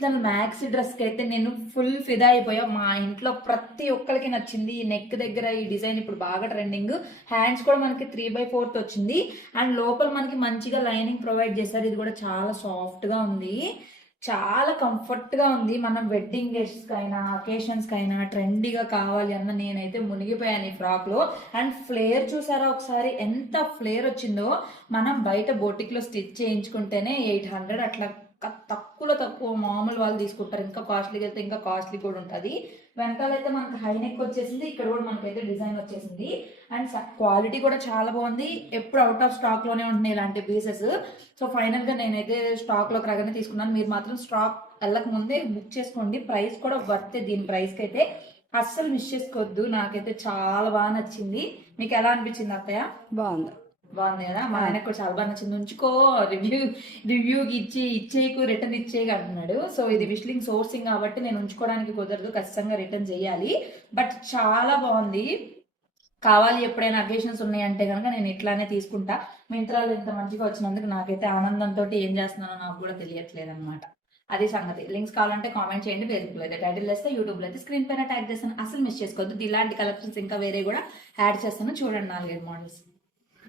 Traditional maxi dress కి అయితే నేను ఫుల్ ఫిదా అయిపోయా. మా ఇంట్లో ప్రతి ఒక్కరికి నచ్చింది. ఈ నెక్ దగ్గర ఈ డిజైన్ ఇప్పుడు బాగా ట్రెండింగ్. హ్యాండ్స్ కూడా మనకి 3/4 వచ్చింది. అండ్ లోపల మనకి మంచిగా లైనింగ్ ప్రొవైడ్ చేశారు. ఇది కూడా చాలా సాఫ్ట్ గా ఉంది, చాలా కంఫర్ట్ గా ఉంది. మనం వెడ్డింగ్ గెస్ట్స్ కైనా అకేషన్స్ కైనా ట్రెండీగా కావాలి అన్న నేనైతే మునిగిపోయాను ఈ ఫ్రాక్ లో. అండ్ ఫ్లేర్ చూసారా ఒకసారి, ఎంత ఫ్లేర్ వచ్చిందో. మనం బయట బోటిక్ లో స్టిచ్ చేయించుకుంటేనే 800 అట్లా తక్కువలో తక్కువ మామూలు వాళ్ళు తీసుకుంటారు. ఇంకా కాస్ట్లీగా అయితే ఇంకా కాస్ట్లీ కూడా ఉంటుంది. వెనకాల అయితే మనకి హై నెక్ వచ్చేసింది, ఇక్కడ కూడా మనకైతే డిజైన్ వచ్చేసింది. అండ్ క్వాలిటీ కూడా చాలా బాగుంది. ఎప్పుడు అవుట్ ఆఫ్ స్టాక్ లోనే ఉంటున్నాయి ఇలాంటి పీసెస్. సో ఫైనల్ గా నేనైతే స్టాక్ లోకి రాగానే తీసుకున్నాను. మీరు మాత్రం స్టాక్ వెళ్ళక ముందే బుక్ చేసుకోండి. ప్రైస్ కూడా వర్తే, దీని ప్రైస్ కి అయితే అస్సలు మిస్ చేసుకోవద్దు. నాకైతే చాలా బాగా నచ్చింది. మీకు ఎలా అనిపించింది అత్తయ్య? బాగుంది. బాగుంది కదా. మా ఆయనకు కూడా చాలా బాగా నచ్చింది. ఉంచుకో, రివ్యూకి ఇచ్చేయకు, రిటర్న్ ఇచ్చేయకు అంటున్నాడు. సో ఇది విష్లింగ్ సోర్సింగ్ కాబట్టి నేను ఉంచుకోవడానికి కుదరదు, ఖచ్చితంగా రిటర్న్ చేయాలి. బట్ చాలా బాగుంది. కావాలి ఎప్పుడైనా అకేషన్స్ ఉన్నాయంటే కనుక నేను ఇట్లానే తీసుకుంటా. మింత్రాలు ఇంత మంచిగా వచ్చినందుకు నాకైతే ఆనందంతో ఏం చేస్తున్నానో నాకు కూడా తెలియట్లేదు అనమాట. అది సంగతి. లింక్స్ కావాలంటే కామెంట్ చేయండి. ఫేస్బుక్లో అయితే టైటిల్ వేస్తే, యూట్యూబ్లో అయితే స్క్రీన్ పైన ట్యాగ్ చేస్తాను. అసలు మిస్ చేసుకోవద్దు. ఇలాంటి కలెక్షన్స్ ఇంకా వేరే కూడా యాడ్ చేస్తాను. చూడండి 4-5 మోడల్స్.